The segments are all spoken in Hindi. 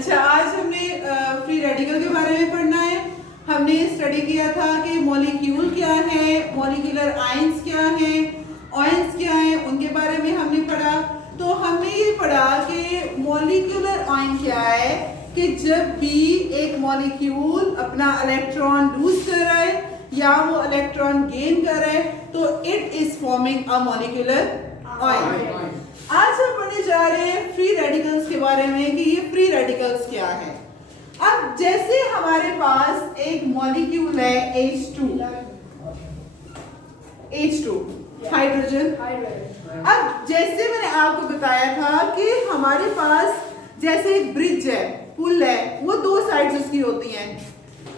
अच्छा, आज हमने फ्री रेडिकल के बारे में पढ़ना है। हमने स्टडी किया था कि मॉलिक्यूल क्या है, मॉलिक्यूलर आयंस क्या है, आयंस क्या है, उनके बारे में हमने पढ़ा। तो हमने ये पढ़ा कि मॉलिक्यूलर आयन क्या है कि जब भी एक मॉलिक्यूल अपना इलेक्ट्रॉन लूज कर रहा है या वो इलेक्ट्रॉन गेन कर रहा है तो it is forming a molecular ion. आज हम पढ़ने जा रहे हैं फ्री रेडिकल्स के बारे में कि ये फ्री रेडिकल्स क्या है। अब जैसे हमारे पास एक मॉलिक्यूल है H2 हाइड्रोजन। अब जैसे मैंने आपको बताया था कि हमारे पास जैसे एक ब्रिज है, पुल है, वो दो साइड्स उसकी होती हैं।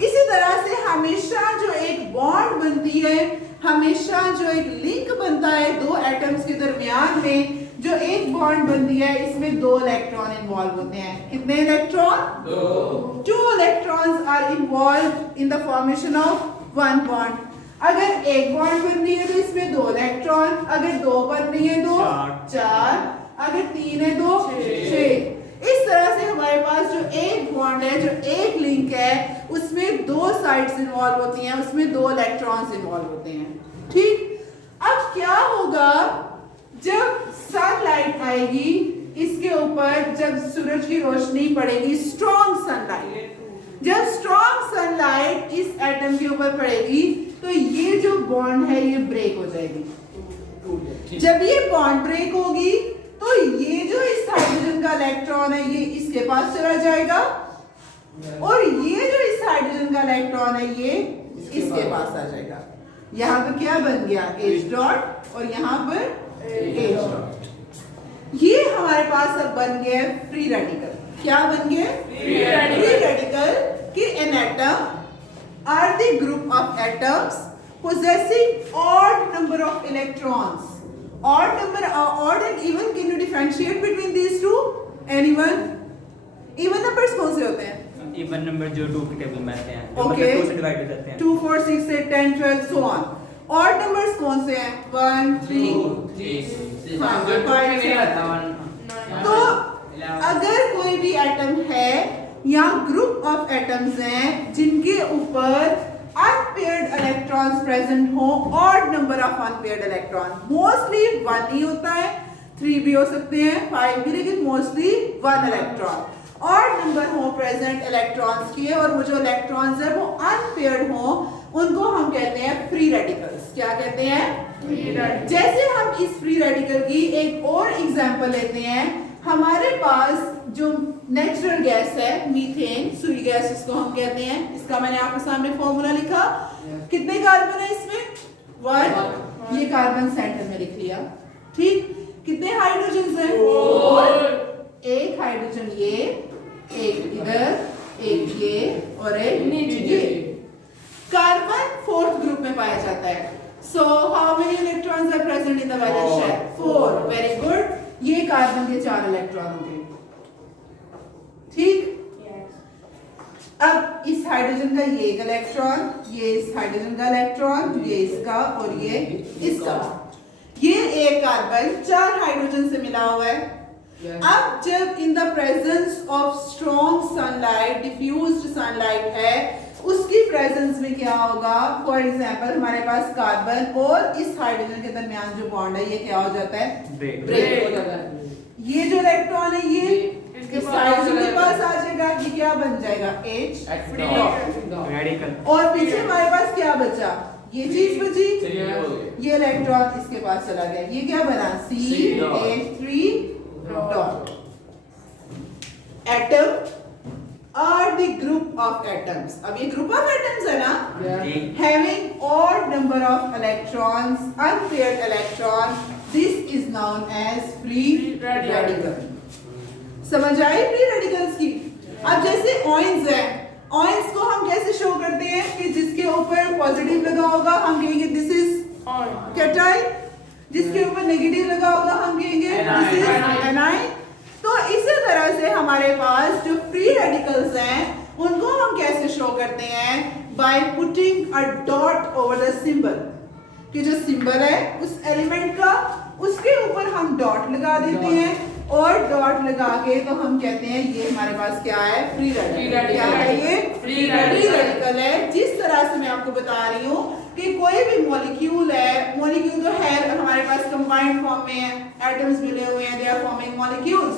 इसी तरह से हमेशा जो एक बॉन्ड बनती है, हमेशा जो एक लिंक बनता है दो एटम्स के दरमियान में, जो एक बॉन्ड बनती है, इसमें दो इलेक्ट्रॉन इन्वॉल्व होते हैं। कितने इलेक्ट्रॉन? दो। 2 electrons are involved in the formation of one bond. अगर एक बॉन्ड बन रही है तो इसमें 2 इलेक्ट्रॉन, अगर 2 बन रही है तो 4, अगर 3 है तो 6। इस तरह से हमारे पास जो एक बॉन्ड है, जो एक लिंक है, उसमें 2 साइड्स इन्वॉल्व होती हैं, उसमें 2 इलेक्ट्रॉन्स इन्वॉल्व होते हैं। ठीक, अब क्या होगा जब सनलाइट आएगी इसके ऊपर, जब सूरज की रोशनी पड़ेगी, स्ट्रॉन्ग सनलाइट, जब स्ट्रॉन्ग सनलाइट इस एटम के ऊपर पड़ेगी तो ये जो बॉन्ड है ये ब्रेक हो जाएगी। जब ये बॉन्ड ब्रेक होगी तो ये जो इस हाइड्रोजन का इलेक्ट्रॉन है ये इसके पास चला जाएगा और ये जो इस हाइड्रोजन का इलेक्ट्रॉन है ये इसके पास आ जाएगा। यहाँ पर क्या बन गया? H डॉट, और यहाँ पर H डॉट। ये हमारे पास अब बन गया फ्री रेडिकल। क्या बन गया? फ्री रेडिकल कि an atom are the group of atoms possessing odd number of electrons. Odd number, odd and even. Can you differentiate between these two? Anyone? Even numbers कौन से होते हैं? Even number जो 2 के टेबल में आते हैं, Okay. 2 से डिवाइड हो जाते हैं। 2, 4, 6, 8, 10, 12, so on. Odd numbers कौन से हैं? 1, 3, 5, 6। तो अगर कोई भी एटम है या ग्रुप ऑफ एटम्स हैं जिनके ऊपर अनपेयर्ड इलेक्ट्रॉन्स प्रेजेंट हो, odd number of unpaired electron, mostly 1 ही होता है, 3 भी हो सकते हैं, 5 भी, लेकिन मोस्टली 1 इलेक्ट्रॉन, ऑड नंबर हो प्रेजेंट इलेक्ट्रॉन्स के, और वो जो इलेक्ट्रॉन्स है वो अनपेयर्ड हो, उनको हम कहते हैं फ्री रेडिकल्स। क्या कहते हैं? जैसे हम इस फ्री रेडिकल की एक और एग्जांपल लेते हैं। हमारे पास जो नेचुरल गैस है मीथेन, सुई गैस इसको हम कहते हैं, इसका मैंने आपके सामने फॉर्मूला लिखा। कितने कार्बन है इसमें? 1। ये कार्बन सेंटर में लिख लिया। ठीक, कितने हाइड्रोजन हैं? 4। एक हाइड्रोजन ये, एक इधर, एक ये और एक नीचे। कार्बन 4th ग्रुप में पाया जाता है। So how many electrons are present in the valence shell? 4। Very good. ये कार्बन के 4 इलेक्ट्रॉन होंगे। ठीक, अब इस हाइड्रोजन का ये एक इलेक्ट्रॉन, ये इस हाइड्रोजन का इलेक्ट्रॉन, ये इसका और ये इसका। ये एक कार्बन 4 हाइड्रोजन से मिला हुआ है। अब जब इन the presence of strong sunlight, diffused sunlight है, उसकी प्रेजेंस में क्या होगा? फॉर एग्जांपल हमारे पास कार्बन और इस हाइड्रोजन के दरमियान जो बॉन्ड है ये क्या हो जाता है? ब्रेक हो जाता है। ये जो इलेक्ट्रॉन है ये इस हाइड्रोजन के पास आ जाएगा, ये क्या बन जाएगा? H radical. और पीछे हमारे पास क्या बचा? ये चीज बची, ये इलेक्ट्रॉन इसके पास चला गया, ये क्या बना? CH3 dot. Atom are the group of atoms. अब ये group of atoms है ना, having odd number of electrons, unpaired electron. This is known as free radical. समझ आई फ्री रेडिकल्स की? अब जैसे ऑयंस है, ऑयंस को हम कैसे शो करते हैं कि जिसके ऊपर पॉजिटिव लगा होगा हम कहेंगे दिस इज कैटाइन, जिसके ऊपर नेगेटिव लगा होगा हम कहेंगे दिस इज एनाइन। तो इसी तरह से हमारे पास जो फ्री रेडिकल्स हैं उनको हम कैसे शो करते हैं? By putting a dot over the symbol, कि जो सिंबल है उस एलिमेंट का उसके ऊपर हम डॉट लगा देते हैं और डॉट डॉट लगा के तो हम कहते हैं ये हमारे पास क्या है, फ्री रेडिकल। क्या है ये, फ्री रेडिकल है। जिस तरह से मैं आपको बता रही हूँ कि कोई भी मॉलिक्यूल है, मॉलिक्यूल तो है हमारे पास कंबाइंड फॉर्म में है, एटम्स मिले हुए हैं, दे आर फॉर्मिंग मॉलिक्यूल्स।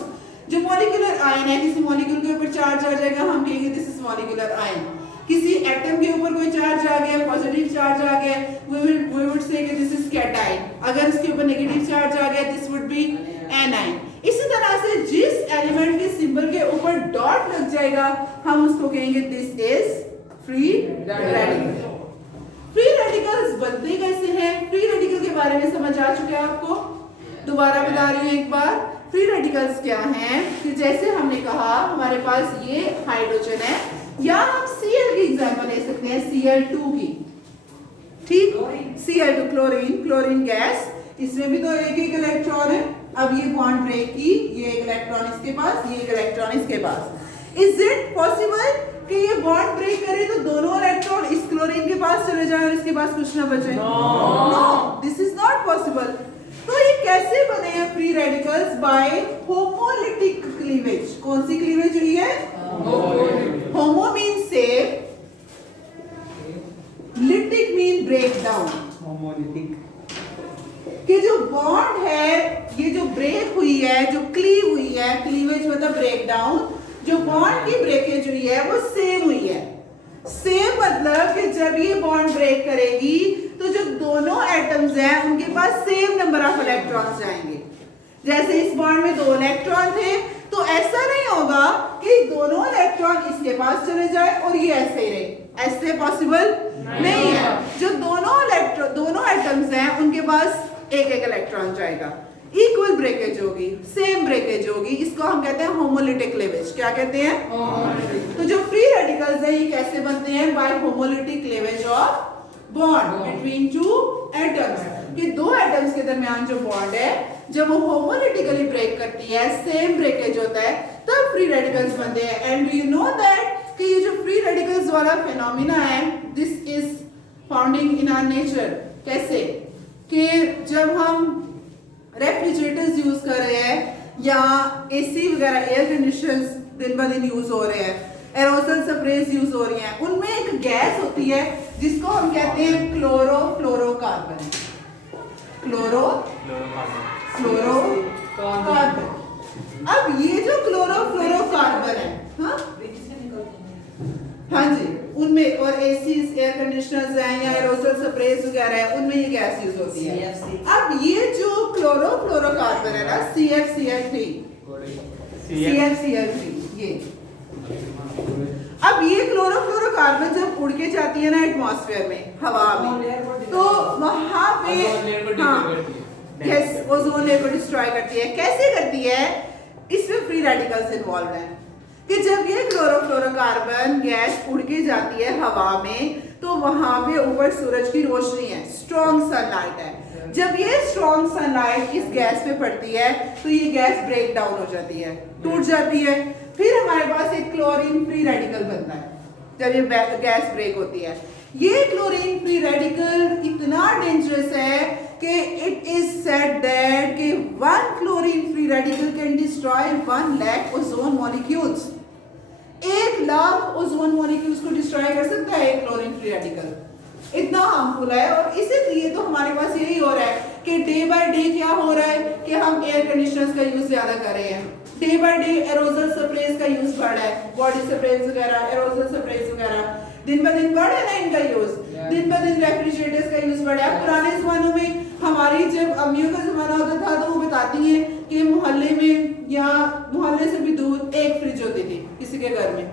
जो मॉलिक्यूलर आयन है, किसी मॉलिक्यूल के ऊपर चार्ज आ जाएगा, हम कहेंगे दिस इज मॉलिक्यूलर आयन। किसी एटम के ऊपर कोई चार्ज आ गया, पॉजिटिव चार्ज आ गया, we would say कि दिस इज कैटाइन। अगर इसके ऊपर नेगेटिव चार्ज आ गया, दिस वुड बी एनाइन। इसी तरह से जिस एलिमेंट के सिंबल के ऊपर डॉट लग जाएगा, हम उसको कहेंगे this is free radical. Free radicals बनते कैसे हैं? फ्री रेडिकल के बारे में समझ आ चुका है आपको? दोबारा बता रही हूँ एक बार, फ्री रेडिकल्स क्या हैं कि जैसे हमने कहा हमारे पास ये हाइड्रोजन है, या हम Cl की एग्जांपल ले सकते हैं, Cl2 की, ठीक, Cl2 क्लोरीन गैस, इसमें भी तो एक एक इलेक्ट्रॉन है। अब ये बॉन्ड ब्रेक की, ये एक इलेक्ट्रॉन इसके पास, ये एक इलेक्ट्रॉन इसके पास। इज इट पॉसिबल कि ये बॉन्ड ब्रेक करे तो दोनों इलेक्ट्रॉन इस क्लोरीन के पास चले जाए और इसके पास कुछ ना बचे? No, this is not possible. तो ये कैसे बने हैं free radicals? By homolytic cleavage. कौन सी क्लीवेज हुई है? Homo mean same, lytic mean break down. Homolytic कि जो बॉन्ड है, ये जो ब्रेक हुई है, जो क्लीव हुई है, क्लीवेज मतलब ब्रेक डाउन, जो बॉन्ड की ब्रेकेज हुई है वो सेम हुई है। सेम मतलब कि जब ये बॉन्ड ब्रेक करेगी तो जो दोनों एटम्स हैं उनके पास सेम नंबर ऑफ इलेक्ट्रॉन्स जाएंगे। जैसे इस बॉन्ड में 2 इलेक्ट्रॉन थे, तो ऐसा नहीं होगा कि दोनों इलेक्ट्रॉन इसके पास चले जाए और ये ऐसे ही रहे, ऐसे पॉसिबल नहीं है। जो दोनों एटम्स हैं उनके पास एक एक इलेक्ट्रॉन जाएगा, इक्वल ब्रेकेज होगी, सेम ब्रेकेज होगी। इसको हम कहते हैं होमोलिटिक क्लीवेज। क्या कहते हैं? तो जो फ्री रेडिकल्स है ये कैसे बनते हैं? By homolytic cleavage of bond between 2 atoms. कि 2 एटम्स के दरमियान जो बॉन्ड है, जब वो होमोलिटिकली ब्रेक करती है, सेम ब्रेकेज होता है, तब फ्री रेडिकल्स बनते हैं। And do you know that कि ये जो फ्री रेडिकल्स वाला फिनोमिना है, this is founding in our nature. कैसे? कि जब हम रेफ्रिजरेटर्स यूज कर रहे हैं या एसी वगैरह, एयर कंडीशनर्स दिन ब दिन यूज हो रहे हैं, एरोसोल स्प्रेज यूज हो रही हैं, उनमें एक गैस होती है जिसको हम कहते हैं क्लोरोफ्लोरोकार्बन। क्लोरोफ्लोरोकार्बन। अब ये जो क्लोरोफ्लोरोकार्बन है, हाँ जी, उनमें और एसीज, एयर कंडीशनर्स हैं या एरोसोल स्प्रेज वगैरह है, उनमें ये गैस यूज होती है। अब ये जो क्लोरोफ्लोरोकार्बन है ना, CFCl3, ये अब ये क्लोरोफ्लोरोकार्बन जब उड़ के जाती है ना एटमॉस्फेयर में, हवा में, तो वहां पे यस ओजोन लेयर को डिस्ट्रॉय करती है। कैसे करती है? इसमें फ्री रेडिकल्स इन्वॉल्व हैं कि जब ये क्लोरोफ्लोरोकार्बन गैस उड़ के जाती है हवा में, तो वहां पे ऊपर सूरज की रोशनी है, स्ट्रॉन्ग सनलाइट है। जब ये स्ट्रॉन्ग सनलाइट इस गैस पे पड़ती है तो ये गैस ब्रेक डाउन हो जाती है, टूट जाती है। फिर हमारे पास एक क्लोरीन फ्री रेडिकल बनता है जब ये गैस ब्रेक होती है। ये क्लोरीन फ्री रेडिकल इतना डेंजरस है कि इट इज सेड दैट कि 1 chlorine free radical can destroy 1 lakh ozone molecules. 1 lakh ozone molecules को डिस्ट्रॉय कर सकता है एक क्लोरीन फ्री रेडिकल। इतना हार्मफुल है। और इसीलिए तो हमारे पास यही हो रहा है कि डे बाय डे क्या हो रहा है कि हम एयर कंडीशनर्स का यूज ज्यादा कर रहे हैं। Day by day aerosol sprays का यूज बढ़ रहा है, बॉडी स्प्रेज वगैरह, एरोसोल स्प्रेज वगैरह दिन ब दिन बढ़ है ना इनका यूज। दिन ब दिन रेफ्रिजरेटर्स का यूज बढ़ा है। पुराने जमानों में हमारी जब अम्मियों का जमाना होता था तो वो बताती हैं कि मोहल्ले में या मोहल्ले से भी दूर एक फ्रिज होती थी किसी के घर में,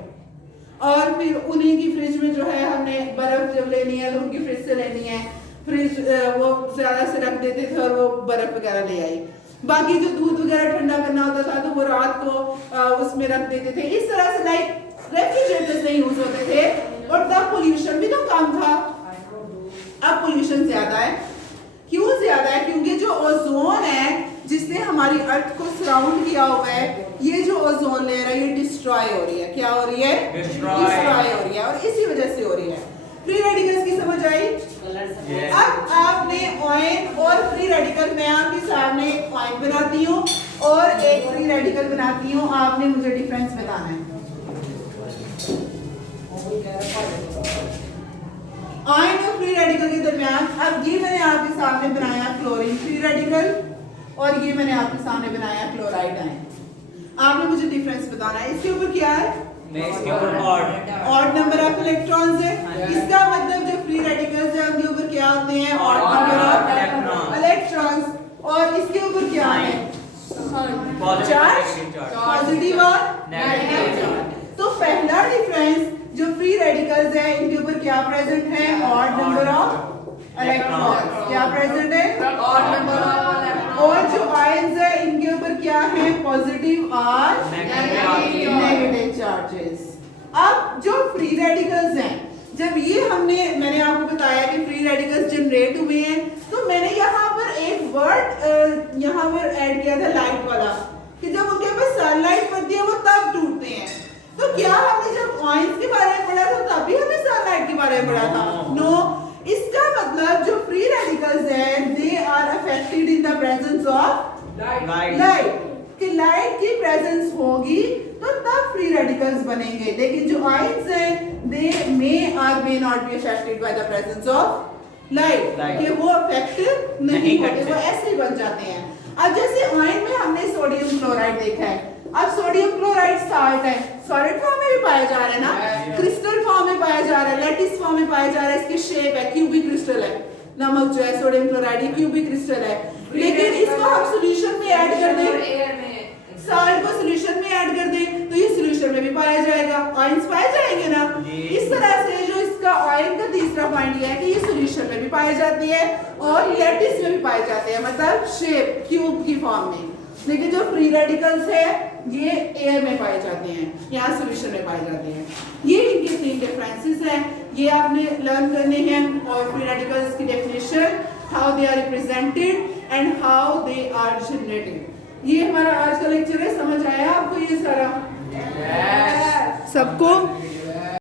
और फिर उन्हीं की फ्रिज में जो है हमने बर्फ जब लेनी है तो उनकी फ्रिज से लेनी है, फ्रिज वो ज्यादा से रख देते थे और वो बर्फ वगैरह ले आई। बाकी जो दूध वगैरह ठंडा करना होता था तो वो रात को उसमें रख देते थे। इस तरह से लाइक रेफ्रिजरेटर्स नहीं यूज होते थे और तब पोल्यूशन भी तो कम था। अब पोल्यूशन ज्यादा है। क्यों ज्यादा है? क्योंकि जो ओजोन है जिसने हमारी अर्थ को सराउंड किया हुआ है, ये जो ओजोन लेयर है ये डिस्ट्रॉय हो रही है। क्या हो रही है? डिस्ट्रॉय हो रही है। और इसी वजह से हो रही है। फ्री रेडिकल्स की समझ आई? Yes. अब आपने ऑयन और फ्री रेडिकल, मैं आपके सामने ऑयन बनाती हूँ और एक फ्री रेडिकल बनाती हूँ, आपने मुझे डिफरेंस बताना है। ऑयन और फ्री रेडिकल के दरमियान, अब ये मैंने आपके सामने बनाया क्लोरीन फ्री रेडिकल और ये मैंने आपके सामने बनाया क्लोराइड आयन। आपने मुझे डिफरेंस बताना है। इसके ऊपर क्या है? इसके ऊपर ऑड नंबर ऑफ इलेक्ट्रॉन्स है। इसका मतलब जो फ्री रेडिकल्स है उनके ऊपर क्या होते हैं? Odd number of electrons. और इसके ऊपर क्या है? चार्ज, पॉजिटिव और नेगेटिव। तो पहला डिफरेंस जो फ्री रेडिकल्स है इनके ऊपर क्या प्रेजेंट है? Odd number of electrons. क्या प्रेजेंट है? Odd number of. और जो आयंस है इनके ऊपर क्या है? पॉजिटिव और नेगेटिव चार्जेस। अब जो फ्री रेडिकल्स हैं, जब ये मैंने आपको बताया कि फ्री रेडिकल्स जनरेट हुए हैं, तो मैंने यहाँ पर एक वर्ड यहाँ पर ऐड किया था, लाइट वाला, कि जब उनके ऊपर सनलाइट पड़ती है वो तब टूटते हैं। तो क्या हमने जब आयंस के बारे में पढ़ा था तभी हमने सनलाइट के बारे में पढ़ा था? नो। इसका मतलब जो फ्री रेडिकल्स हैं they are affected in the presence of light. कि लाइट की प्रेजेंस होगी तो तब फ्री रेडिकल्स बनेंगे, लेकिन जो आयंस हैं दे मे और may not be affected by the presence of light, कि वो अफेक्ट नहीं होते, वो ऐसे ही बन जाते हैं। अब जैसे आयन में हमने सोडियम क्लोराइड देखा है, अब सोडियम क्लोराइड साल्ट है, सॉलिड फॉर्म में भी पाया जा रहा है ना, क्रिस्टल फॉर्म में पाया जा रहा है, लैटिस फॉर्म में पाया जा रहा है, इसकी शेप है क्यूबिक क्रिस्टल है। नमक जो है सोडियम क्लोराइड ये क्यूबिक क्रिस्टल है, लेकिन इसको हम सॉल्यूशन में ऐड कर दें, साल्ट को सॉल्यूशन में ऐड कर दें तो ये सॉल्यूशन में भी पाया जाएगा, आयंस पाए जाएंगे ना। इस तरह से जो इसका आयन का तीसरा पॉइंट ये है कि ये सॉल्यूशन में भी पाए जाती है और लैटिस में भी पाए जाते हैं, मतलब शेप क्यूब की फॉर्म में। लेकिन जो फ्री रेडिकल्स है ये एयर में पाए जाते हैं, यहाँ सॉल्यूशन में पाए जाते हैं। ये इनके तीन डिफरेंसेस हैं, ये आपने लर्न करने हैं। और फ्री रेडिकल्स की definition, how they are represented and how they are generated. ये हमारा आज का लेक्चर है। समझ आया आपको ये सारा? सबको